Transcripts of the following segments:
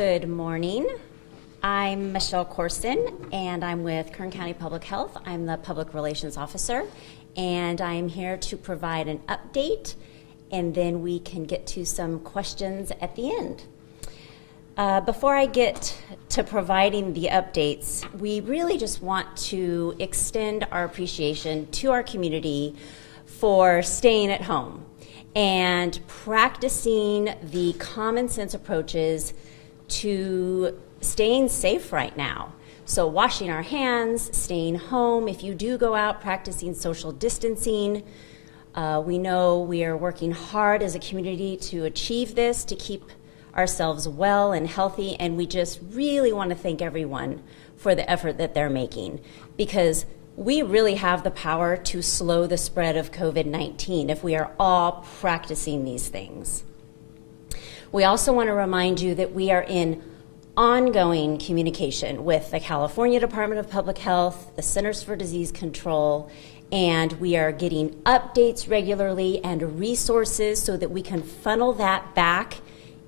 Good morning. I'm Michelle Corson, and I'm with Kern County Public Health. I'm the Public Relations Officer, and I'm here to provide an update, and then we can get to some questions at the end. Before I get to providing the updates, we really just want to extend our appreciation to our community for staying at home and practicing the common sense approaches to staying safe right now. So washing our hands, staying home. If you do go out, practicing social distancing. We know we are working hard as a community to achieve this, to keep ourselves well and healthy, and we just really want to thank everyone for the effort that they're making, because we really have the power to slow the spread of COVID-19 if we are all practicing these things. We also want to remind you that we are in ongoing communication with the California Department of Public Health, the Centers for Disease Control, and we are getting updates regularly and resources so that we can funnel that back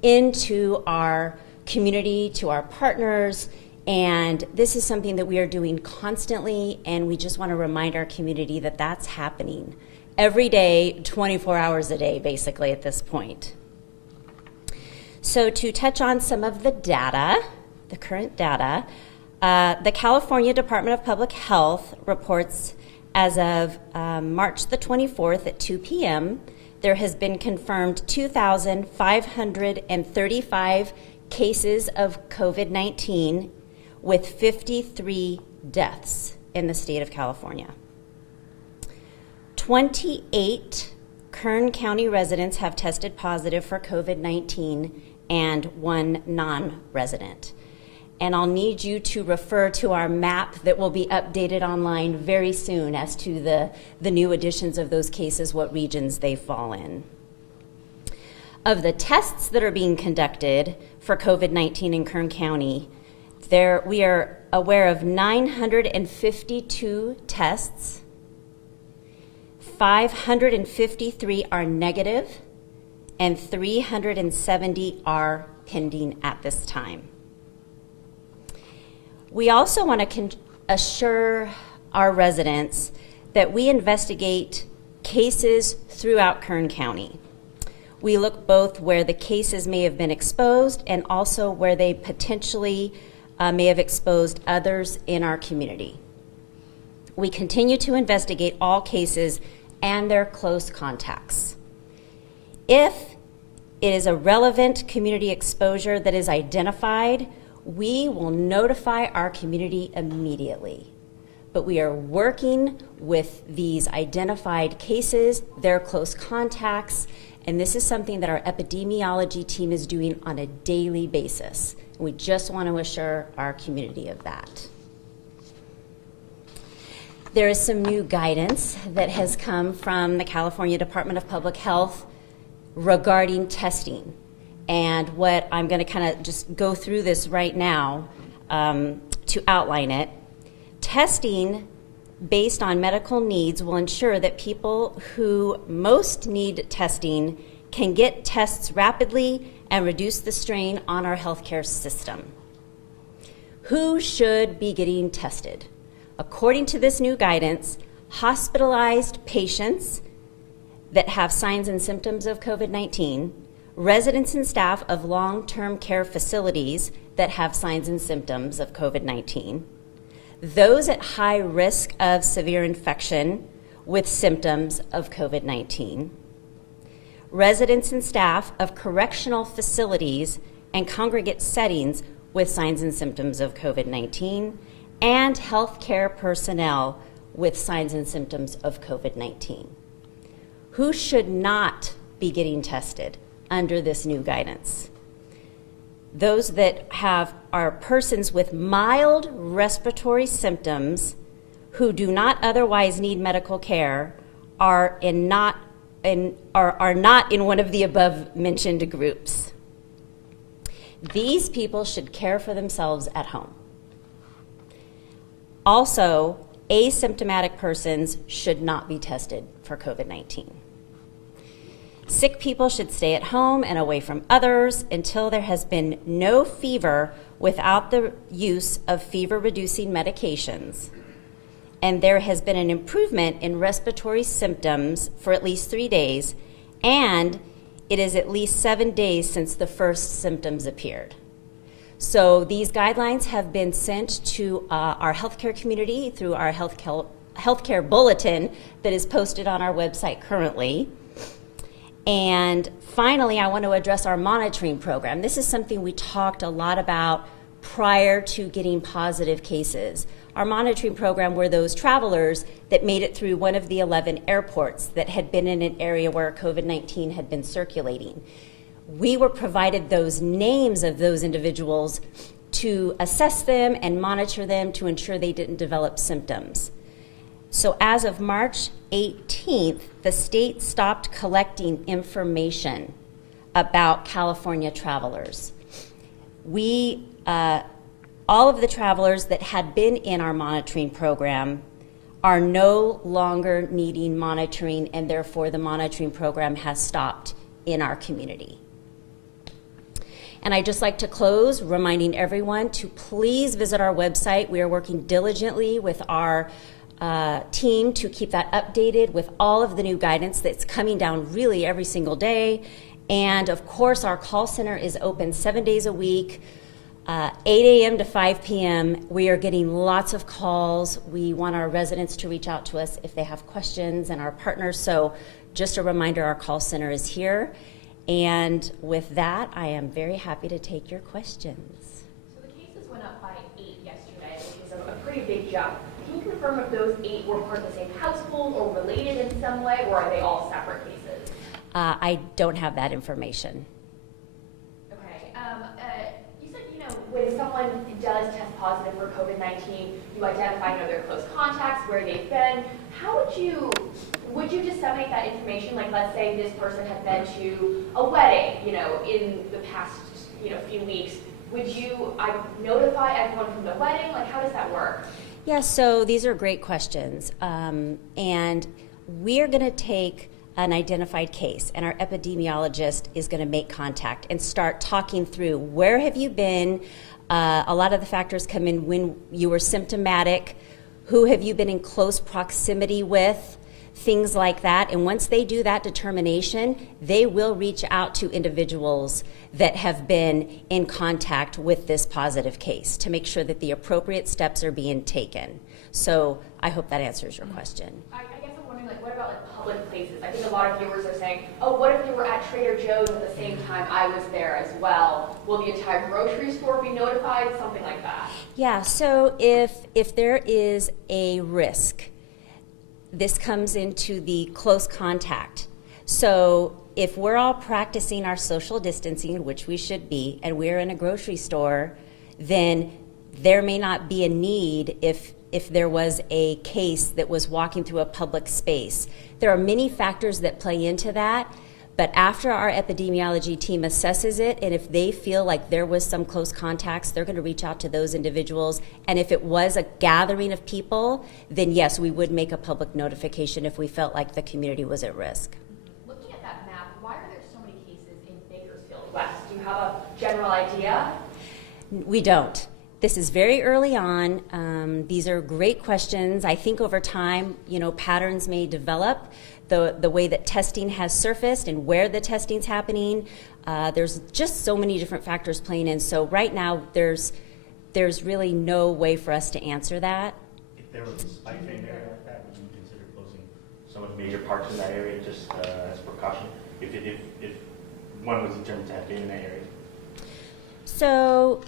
into our community, to our partners. And this is something that we are doing constantly, and we just want to remind our community that that's happening every day, 24 hours a day, basically, at this point. So to touch on some of the data, the current data, the California Department of Public Health reports as of March the 24th at 2 p.m., there has been confirmed 2,535 cases of COVID-19 with 53 deaths in the state of California. 28 Kern County residents have tested positive for COVID-19 and 1 non-resident. And I'll need you to refer to our map that will be updated online very soon as to the new additions of those cases, what regions they fall in. Of the tests that are being conducted for COVID-19 in Kern County, we are aware of 952 tests. 553 are negative, and 370 are pending at this time. We also want to assure our residents that we investigate cases throughout Kern County. We look both where the cases may have been exposed and also where they potentially may have exposed others in our community. We continue to investigate all cases and their close contacts. If it is a relevant community exposure that is identified, we will notify our community immediately. But we are working with these identified cases, their close contacts, and this is something that our epidemiology team is doing on a daily basis. We just want to assure our community of that. There is some new guidance that has come from the California Department of Public Health regarding testing. And what I'm going to kind of just go through this right now to outline it. Testing based on medical needs will ensure that people who most need testing can get tests rapidly and reduce the strain on our healthcare system. Who should be getting tested? According to this new guidance, hospitalized patients that have signs and symptoms of COVID-19, residents and staff of long-term care facilities that have signs and symptoms of COVID-19, those at high risk of severe infection with symptoms of COVID-19, residents and staff of correctional facilities and congregate settings with signs and symptoms of COVID-19, and healthcare personnel with signs and symptoms of COVID-19. Who should not be getting tested under this new guidance? Those that are persons with mild respiratory symptoms who do not otherwise need medical care are not in one of the above mentioned groups. These people should care for themselves at home. Also, asymptomatic persons should not be tested for COVID-19. Sick people should stay at home and away from others until there has been no fever without the use of fever-reducing medications, and there has been an improvement in respiratory symptoms for at least 3 days, and it is at least 7 days since the first symptoms appeared. So these guidelines have been sent to our healthcare community through our healthcare bulletin that is posted on our website currently. And finally, I want to address our monitoring program. This is something we talked a lot about prior to getting positive cases. Our monitoring program were those travelers that made it through one of the 11 airports that had been in an area where COVID-19 had been circulating. We were provided those names of those individuals to assess them and monitor them to ensure they didn't develop symptoms. So as of March 18th, the state stopped collecting information about California travelers. All of the travelers that had been in our monitoring program are no longer needing monitoring, and therefore the monitoring program has stopped in our community. And I'd just like to close reminding everyone to please visit our website. We are working diligently with our team to keep that updated with all of the new guidance that's coming down really every single day. And of course, our call center is open 7 days a week, 8 a.m. to 5 p.m. We are getting lots of calls. We want our residents to reach out to us if they have questions, and our partners. So just a reminder, our call center is here. And with that, I am very happy to take your questions. So the cases went up by 8 yesterday, which is a pretty big jump. Can you confirm if those 8 were part of the same household or related in some way, or are they all separate cases? I don't have that information. Okay. You said, when someone does test positive for COVID-19, you identify their close contacts, where they've been. How would you disseminate that information? Like, let's say this person had been to a wedding, in the past, few weeks. Would you notify everyone from the wedding? Like, how does that work? Yeah, so these are great questions. And we're going to take an identified case, and our epidemiologist is going to make contact and start talking through where have you been. A lot of the factors come in when you were symptomatic, who have you been in close proximity with, things like that. And once they do that determination, they will reach out to individuals that have been in contact with this positive case to make sure that the appropriate steps are being taken. So I hope that answers your question. I guess I'm wondering, what about public places? I think a lot of viewers are saying, oh, what if they were at Trader Joe's at the same time I was there as well? Will the entire grocery store be notified? Something like that. Yeah, so if there is a risk, this comes into the close contact. So if we're all practicing our social distancing, which we should be, and we're in a grocery store, then there may not be a need if there was a case that was walking through a public space. There are many factors that play into that, but after our epidemiology team assesses it, and if they feel like there was some close contacts, they're going to reach out to those individuals. And if it was a gathering of people, then yes, we would make a public notification if we felt like the community was at risk. Looking at that map, why are there so many cases in Bakersfield West? Do you have a general idea? We don't. This is very early on. These are great questions. I think over time, patterns may develop. The way that testing has surfaced and where the testing's happening, there's just so many different factors playing in. So right now, there's really no way for us to answer that. If there was a spike in an area like that, would you consider closing some of the major parks in that area just as a precaution? If one was determined to have been in that area? So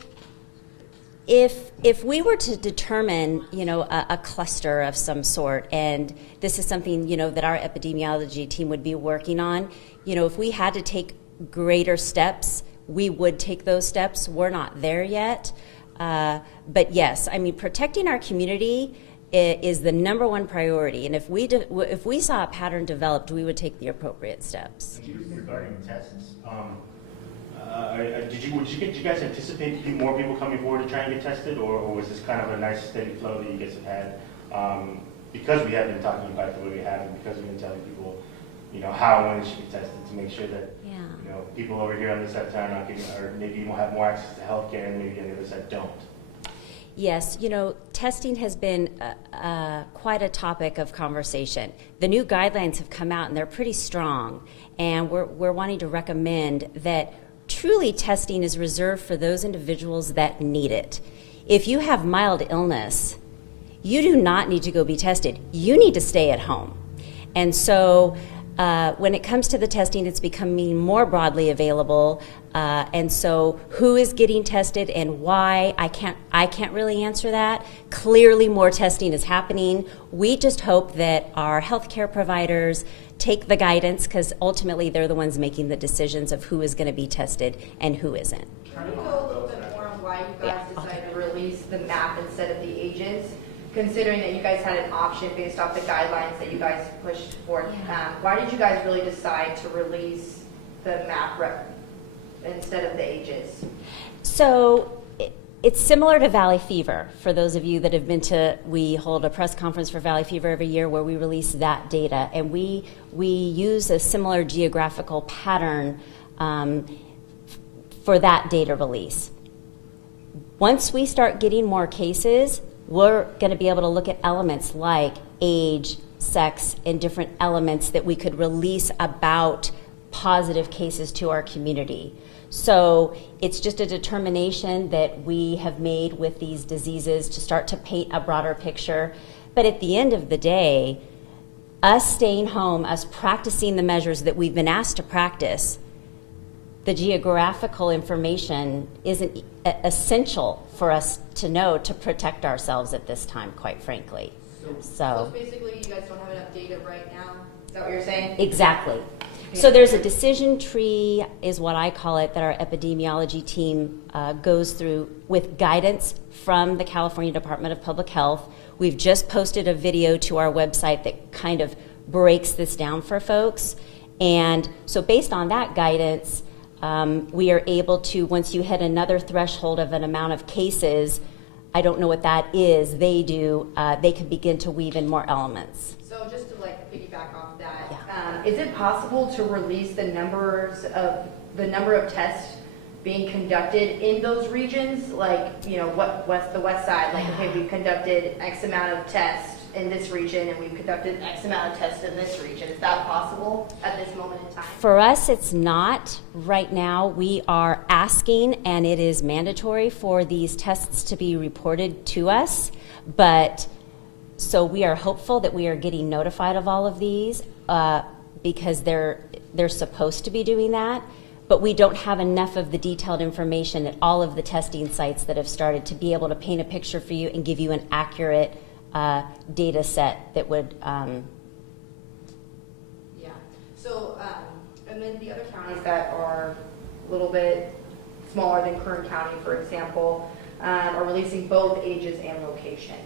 if we were to determine, a cluster of some sort, and this is something, that our epidemiology team would be working on, if we had to take greater steps, we would take those steps. We're not there yet. But yes, protecting our community is the number one priority. And if we saw a pattern developed, we would take the appropriate steps. Regarding tests, did you guys anticipate more people coming forward to try and get tested, or was this kind of a nice steady flow that you guys have had? Because we have been talking about the way we have, and because we've been telling people, how and when they should be tested to make sure that, Yeah. people over here on this side of town are not getting, or maybe you will have more access to healthcare and maybe on the other side don't. Yes, testing has been quite a topic of conversation. The new guidelines have come out and they're pretty strong, and we're wanting to recommend that truly testing is reserved for those individuals that need it. If you have mild illness, you do not need to go be tested. You need to stay at home. And so when it comes to the testing, it's becoming more broadly available. And so who is getting tested and why, I can't really answer that. Clearly more testing is happening. We just hope that our healthcare providers take the guidance, because ultimately they're the ones making the decisions of who is going to be tested and who isn't. Can you go a little bit more on why you guys decided to release the map instead of the ages? Considering that you guys had an option based off the guidelines that you guys pushed forth, why did you guys really decide to release the map instead of the ages? So it's similar to Valley Fever. For those of you that have been to, we hold a press conference for Valley Fever every year where we release that data, and we use a similar geographical pattern for that data release. Once we start getting more cases, we're going to be able to look at elements like age, sex, and different elements that we could release about positive cases to our community. So it's just a determination that we have made with these diseases to start to paint a broader picture. But at the end of the day, us staying home, us practicing the measures that we've been asked to practice, the geographical information isn't essential for us to know to protect ourselves at this time, quite frankly. So basically you guys don't have enough data right now? Is that what you're saying? Exactly. So there's a decision tree, is what I call it, that our epidemiology team goes through with guidance from the California Department of Public Health. We've just posted a video to our website that kind of breaks this down for folks. And so based on that guidance, we are able to, once you hit another threshold of an amount of cases, I don't know what that is, they can begin to weave in more elements. So just to piggyback off that, is it possible to release the number of tests being conducted in those regions? The west side, okay, we've conducted X amount of tests in this region and we've conducted X amount of tests in this region. Is that possible at this moment in time? For us, it's not. Right now, we are asking, and it is mandatory for these tests to be reported to us. But so we are hopeful that we are getting notified of all of these because they're supposed to be doing that. But we don't have enough of the detailed information at all of the testing sites that have started to be able to paint a picture for you and give you an accurate data set that would. Yeah. So, and then the other counties that are a little bit smaller than Kern County, for example, are releasing both ages and location.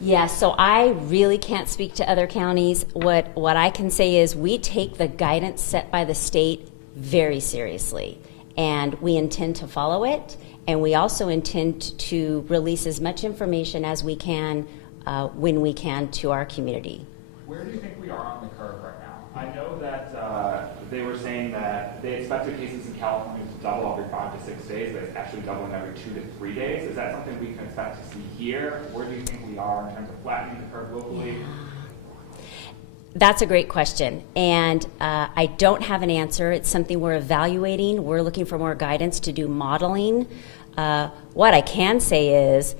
Yeah, so I really can't speak to other counties. What I can say is we take the guidance set by the state very seriously, and we intend to follow it, and we also intend to release as much information as we can when we can to our community. Where do you think we are on the curve right now? I know that they were saying that they expected cases in California to double every 5 to 6 days, but it's actually doubling every 2 to 3 days. Is that something we can expect to see here? Where do you think we are in terms of flattening the curve locally? That's a great question, and I don't have an answer. It's something we're evaluating. We're looking for more guidance to do modeling. What I can say is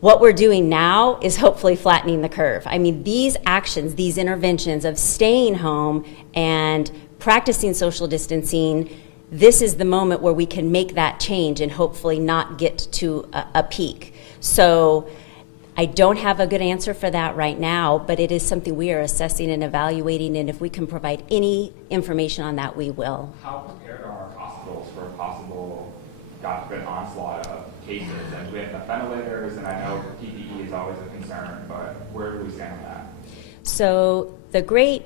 what we're doing now is hopefully flattening the curve. I mean, these actions, these interventions of staying home and practicing social distancing, this is the moment where we can make that change and hopefully not get to a peak. So I don't have a good answer for that right now, but it is something we are assessing and evaluating, and if we can provide any information on that, we will. How prepared are our hospitals for a possible, God forbid, onslaught of cases? And we have the ventilators, and I know PPE is always a concern, but where do we stand on that? So the great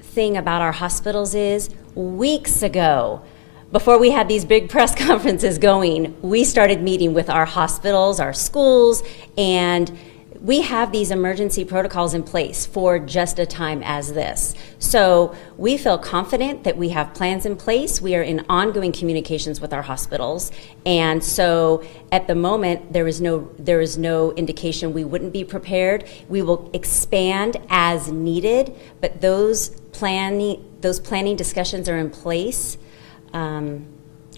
thing about our hospitals is weeks ago, before we had these big press conferences going, we started meeting with our hospitals, our schools, and we have these emergency protocols in place for just a time as this. So we feel confident that we have plans in place. We are in ongoing communications with our hospitals. And so at the moment, there is no indication we wouldn't be prepared. We will expand as needed, but those planning discussions are in place.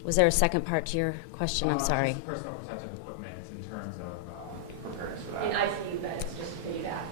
Was there a second part to your question? I'm sorry. Just personal protective equipment in terms of preparedness for that. In ICU beds, just to piggyback.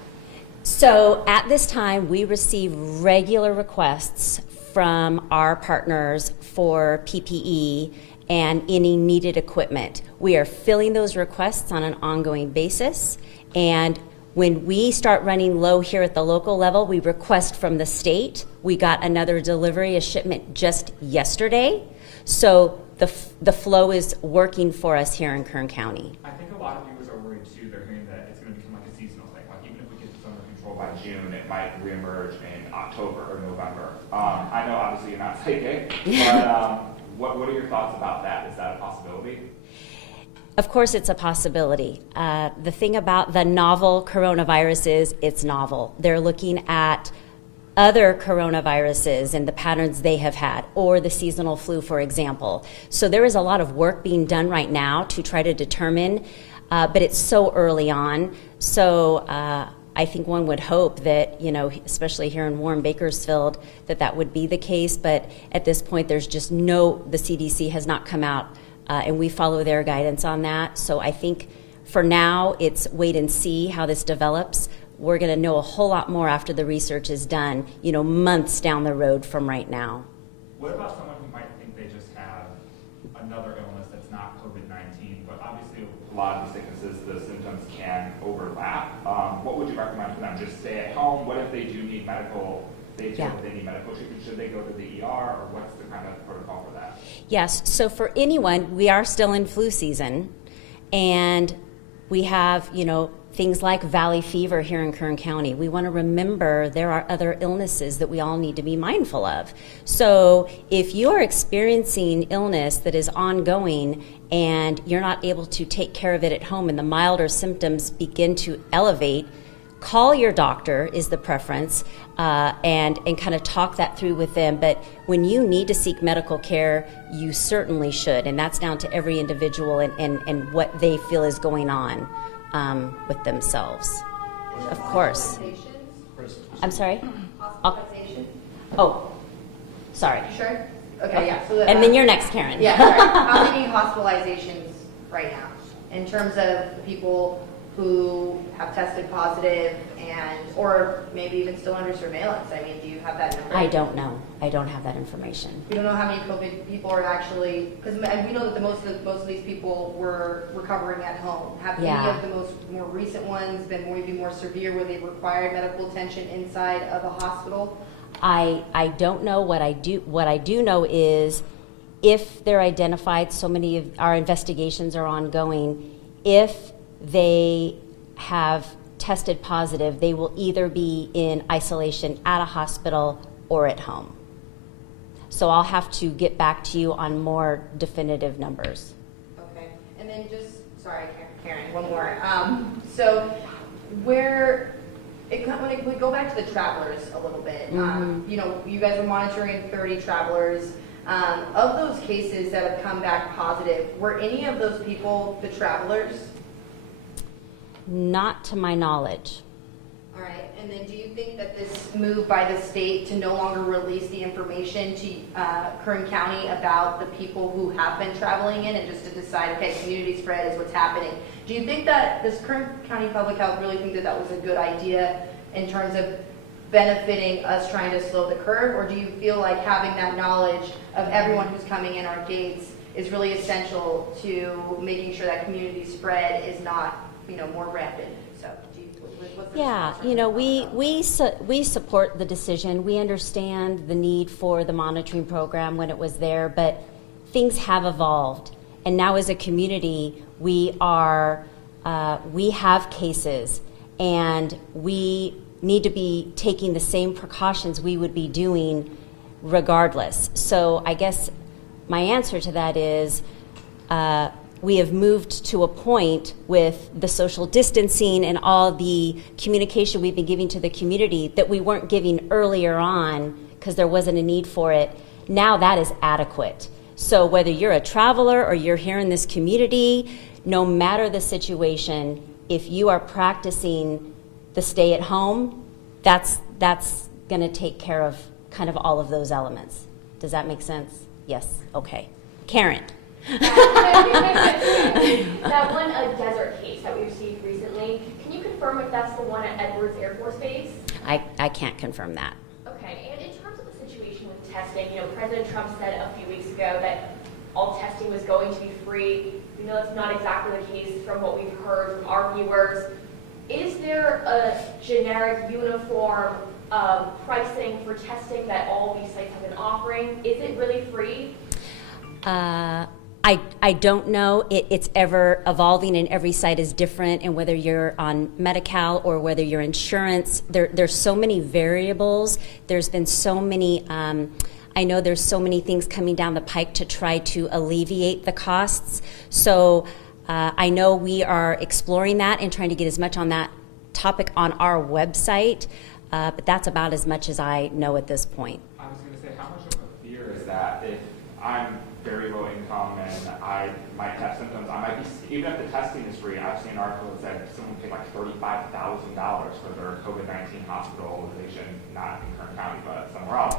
So at this time, we receive regular requests from our partners for PPE and any needed equipment. We are filling those requests on an ongoing basis, and when we start running low here at the local level, we request from the state. We got another delivery, a shipment just yesterday. So the flow is working for us here in Kern County. I think a lot of viewers are worried too. They're hearing that it's going to become like a seasonal thing. Like even if we get this under control by June, it might reemerge in October or November. I know obviously you're not psychic, but what are your thoughts about that? Is that a possibility? Of course, it's a possibility. The thing about the novel coronavirus is it's novel. They're looking at other coronaviruses and the patterns they have had, or the seasonal flu, for example. So there is a lot of work being done right now to try to determine, but it's so early on. So I think one would hope that, especially here in warm Bakersfield, that would be the case. But at this point, there's just the CDC has not come out, and we follow their guidance on that. So I think for now, it's wait and see how this develops. We're going to know a whole lot more after the research is done, months down the road from right now. What about someone who might think they just have another illness that's not COVID-19, but obviously a lot of these sicknesses, the symptoms can overlap. What would you recommend for them? Just stay at home? What if they do need medical, they need medical treatment? Should they go to the ER, or what's the kind of protocol for that? Yes, so for anyone, we are still in flu season, and we have, things like valley fever here in Kern County. We want to remember there are other illnesses that we all need to be mindful of. So if you're experiencing illness that is ongoing and you're not able to take care of it at home and the milder symptoms begin to elevate, call your doctor is the preference, and kind of talk that through with them. But when you need to seek medical care, you certainly should, and that's down to every individual and what they feel is going on with themselves. Of course. I'm sorry? Hospitalization? Oh, sorry. You sure? Okay, yeah. So And then you're next, Karen. Yeah, sorry. How many hospitalizations right now in terms of people who have tested positive or maybe even still under surveillance? I mean, do you have that number? I don't know. I don't have that information. We don't know how many COVID people are actually, because we know that most of these people were recovering at home. Have any of the more recent ones been maybe more severe where they required medical attention inside of a hospital? I don't know. What I do know is if they're identified, so many of our investigations are ongoing, if they have tested positive, they will either be in isolation at a hospital or at home. So I'll have to get back to you on more definitive numbers. Okay, and then sorry, Karen, one more. So when we go back to the travelers a little bit, you guys are monitoring 30 travelers. Of those cases that have come back positive, were any of those people the travelers? Not to my knowledge. All right, and then do you think that this move by the state to no longer release the information to Kern County about the people who have been traveling in and just to decide, okay, community spread is what's happening, do you think that does Kern County Public Health really think that was a good idea in terms of benefiting us trying to slow the curve, or do you feel like having that knowledge of everyone who's coming in our gates is really essential to making sure that community spread is not more rampant? So, what's the response? We support the decision. We understand the need for the monitoring program when it was there, but things have evolved, and now as a community, we have cases, and we need to be taking the same precautions we would be doing regardless. So I guess my answer to that is we have moved to a point with the social distancing and all the communication we've been giving to the community that we weren't giving earlier on because there wasn't a need for it. Now that is adequate. So whether you're a traveler or you're here in this community, no matter the situation, if you are practicing the stay at home, that's going to take care of kind of all of those elements. Does that make sense? Yes. Okay. Karen. That one desert case that we received recently, can you confirm if that's the one at Edwards Air Force Base? I can't confirm that. Okay, and in terms of the situation with testing, President Trump said a few weeks ago that all testing was going to be free. We know that's not exactly the case from what we've heard from our viewers. Is there a generic, uniform pricing for testing that all these sites have been offering? Is it really free? I don't know. It's ever evolving, and every site is different. And whether you're on Medi-Cal or whether you're insurance, there's so many variables. There's been so many. I know there's so many things coming down the pike to try to alleviate the costs. So I know we are exploring that and trying to get as much on that topic on our website. But that's about as much as I know at this point. I was going to say, how much of a fear is that if I'm very low income and I might have symptoms, I might be, even if the testing is free, I've seen an article that said someone paid like $35,000 for their COVID-19 hospitalization, not in Kern County, but somewhere else.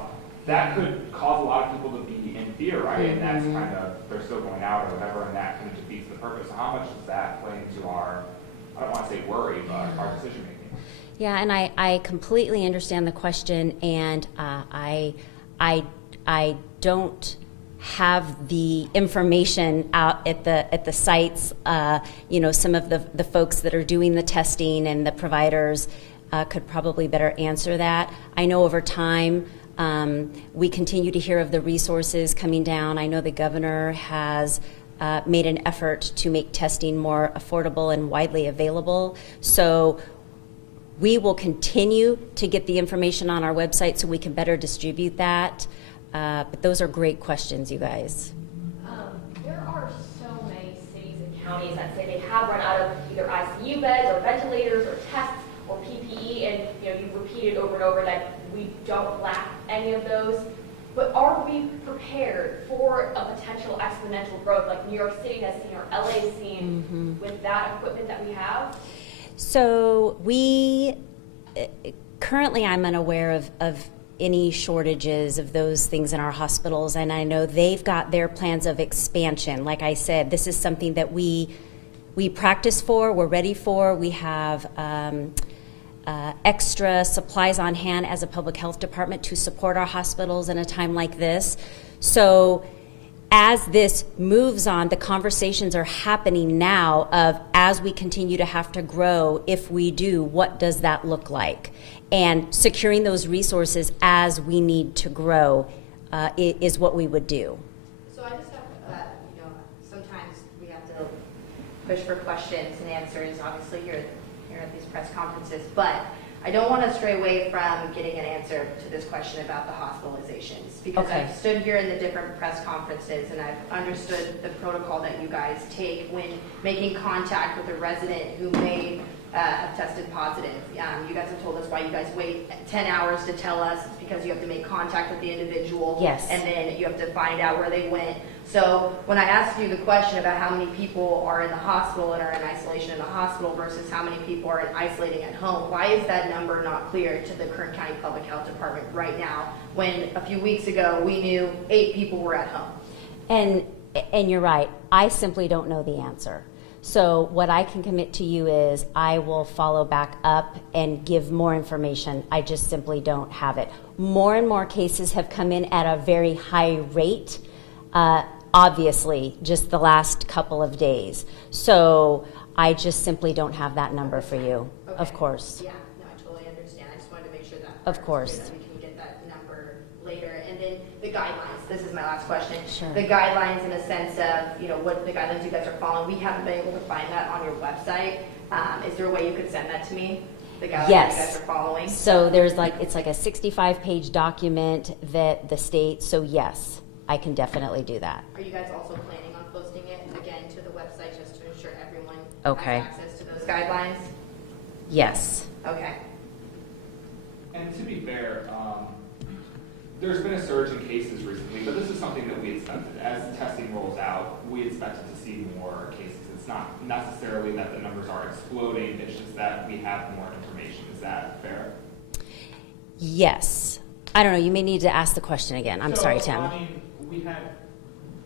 That could cause a lot of people to be in fear, right? And that's kind of, they're still going out or whatever, and that kind of defeats the purpose. So how much does that play into our, I don't want to say worry, but our decision making? Yeah, and I completely understand the question, and I don't have the information out at the sites. Some of the folks that are doing the testing and the providers could probably better answer that. I know over time we continue to hear of the resources coming down. I know the governor has made an effort to make testing more affordable and widely available. So we will continue to get the information on our website so we can better distribute that. But those are great questions, you guys. There are so many cities and counties that say they have run out of either ICU beds or ventilators or tests or PPE, and you've repeated over and over that we don't lack any of those. But are we prepared for a potential exponential growth like New York City has seen or LA has seen with that equipment that we have? So we currently, I'm unaware of any shortages of those things in our hospitals, and I know they've got their plans of expansion. Like I said, this is something that we practice for, we're ready for. We have extra supplies on hand as a public health department to support our hospitals in a time like this. So as this moves on, the conversations are happening now of, as we continue to have to grow, if we do, what does that look like? And securing those resources as we need to grow is what we would do. So I just have, sometimes we have to push for questions and answers. Obviously, you're here at these press conferences, but I don't want to stray away from getting an answer to this question about the hospitalizations, because Okay. I've stood here in the different press conferences and I've understood the protocol that you guys take when making contact with a resident who may have tested positive. You guys have told us why you guys wait 10 hours to tell us. It's because you have to make contact with the individual. Yes. And then you have to find out where they went. So when I asked you the question about how many people are in the hospital and are in isolation in the hospital versus how many people are isolating at home, why is that number not clear to the Kern County Public Health Department right now when a few weeks ago we knew 8 people were at home? And you're right, I simply don't know the answer. So what I can commit to you is I will follow back up and give more information. I just simply don't have it. More and more cases have come in at a very high rate, obviously, just the last couple of days. So I just simply don't have that number for you, of course. Yeah, no, I totally understand. I just wanted to make sure that Of course. so that we can get that number later. And then the guidelines. This is my last question. Sure. The guidelines in the sense of, what the guidelines you guys are following. We haven't been able to find that on your website. Is there a way you could send that to me? The guidelines Yes. you guys are following? So it's like a 65-page document that the state, so yes, I can definitely do that. Are you guys also planning on posting it again to the website just to ensure everyone Okay. has access to those guidelines? Yes. Okay. And to be fair, there's been a surge in cases recently, but this is something that we expected. As testing rolls out, we expected to see more cases. It's not necessarily that the numbers are exploding, it's just that we have more information. Is that fair? Yes. I don't know, you may need to ask the question again. I'm sorry, Tim. I mean, we had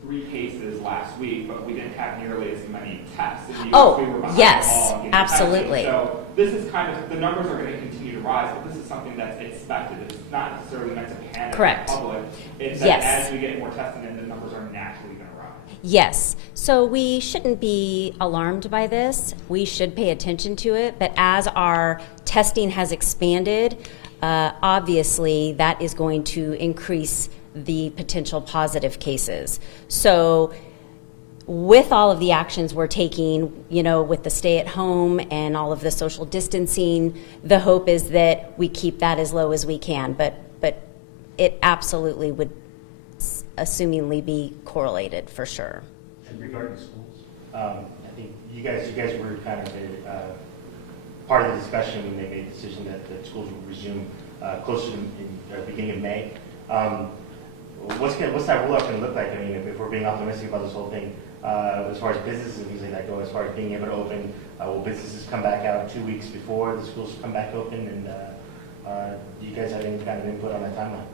3 cases last week, but we didn't have nearly as many tests. And Oh, we were behind yes, the ball on getting absolutely. testing. So this is kind of, the numbers are going to continue to rise, but this is something that's expected. It's not necessarily meant to panic Correct. the public. It's Yes. that as we get more testing in, the numbers are naturally going to rise. Yes. So we shouldn't be alarmed by this. We should pay attention to it. But as our testing has expanded, obviously that is going to increase the potential positive cases. So with all of the actions we're taking, you know, with the stay at home and all of the social distancing, the hope is that we keep that as low as we can. But it absolutely would assumingly be correlated for sure. And regarding schools, I think you guys were kind of part of the discussion when they made the decision that schools would resume closer in the beginning of May. What's that rollout going to look like? I mean, if we're being optimistic about this whole thing, as far as businesses and things like that go, as far as being able to open, will businesses come back out 2 weeks before the schools come back open? And do you guys have any kind of input on that timeline?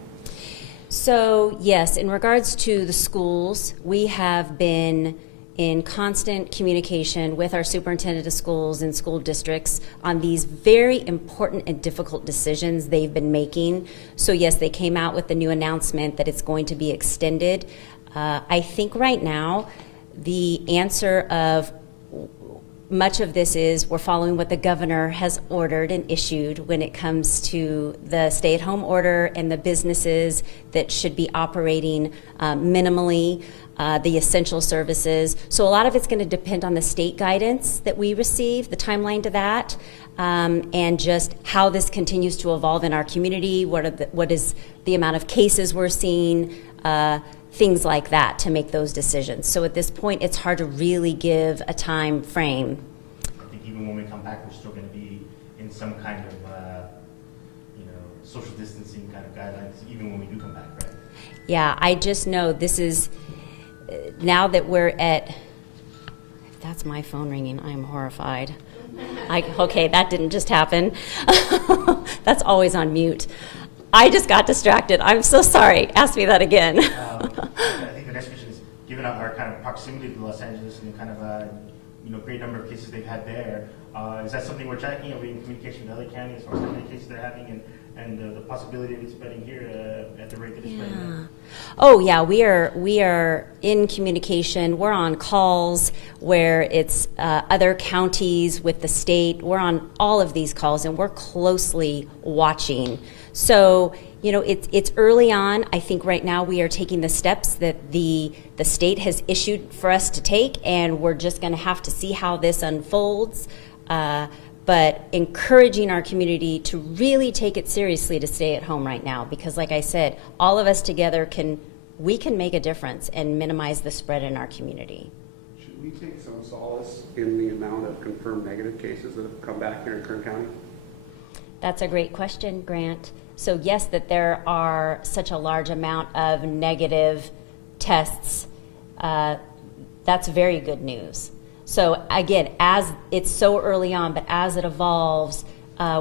So yes, in regards to the schools, we have been in constant communication with our superintendent of schools and school districts on these very important and difficult decisions they've been making. So yes, they came out with the new announcement that it's going to be extended. I think right now the answer of much of this is we're following what the governor has ordered and issued when it comes to the stay-at-home order and the businesses that should be operating minimally, the essential services. So a lot of it's going to depend on the state guidance that we receive, the timeline to that, and just how this continues to evolve in our community, what is the amount of cases we're seeing, things like that to make those decisions. So at this point, it's hard to really give a time frame. I think even when we come back, we're still going to be in some kind of, social distancing kind of guidelines, even when we do come back, right? Yeah, I just know this is, now that we're at, that's my phone ringing, I am horrified. Okay, that didn't just happen. That's always on mute. I just got distracted. I'm so sorry. Ask me that again. I think the next question is, given our kind of proximity to Los Angeles and the kind of great number of cases they've had there, is that something we're tracking? Are we in communication with LA County as far as how many cases they're having and the possibility of it spreading here at the rate that it's spreading there? Oh yeah, we are in communication. We're on calls where it's other counties with the state. We're on all of these calls and we're closely watching. So, it's early on. I think right now we are taking the steps that the state has issued for us to take, and we're just going to have to see how this unfolds. But encouraging our community to really take it seriously to stay at home right now, because like I said, all of us together can make a difference and minimize the spread in our community. Should we take some solace in the amount of confirmed negative cases that have come back here in Kern County? That's a great question, Grant. So yes, that there are such a large amount of negative tests, that's very good news. So again, as it's so early on, but as it evolves,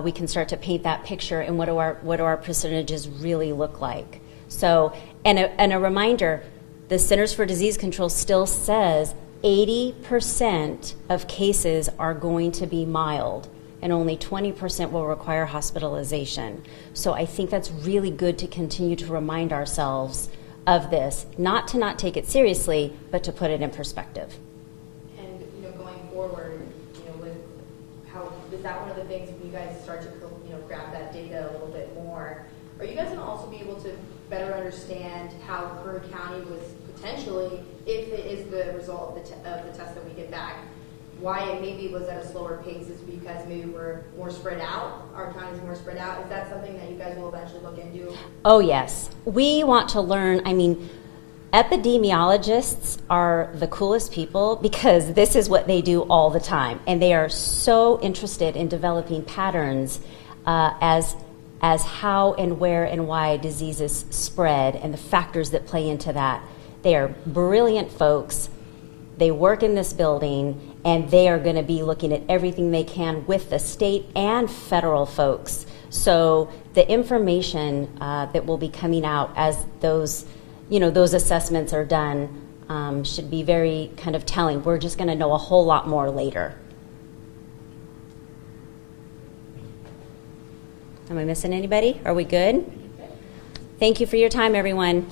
we can start to paint that picture and what do our percentages really look like. So, and a reminder, the Centers for Disease Control still says 80% of cases are going to be mild and only 20% will require hospitalization. So I think that's really good to continue to remind ourselves of this, not to not take it seriously, but to put it in perspective. Going forward, with how, is that one of the things when you guys start to, grab that data a little bit more, are you guys going to also be able to better understand how Kern County was potentially, if it is the result of the test that we get back, why it maybe was at a slower pace is because maybe we're more spread out, our county's more spread out? Is that something that you guys will eventually look into? Oh yes, we want to learn. I mean, Epidemiologists are the coolest people because this is what they do all the time, and they are so interested in developing patterns as how and where and why diseases spread and the factors that play into that. They are brilliant folks. They work in this building, and they are going to be looking at everything they can with the state and federal folks. So the information that will be coming out as those assessments are done should be very kind of telling. We're just going to know a whole lot more later. Am I missing anybody? Are we good? Thank you for your time, everyone.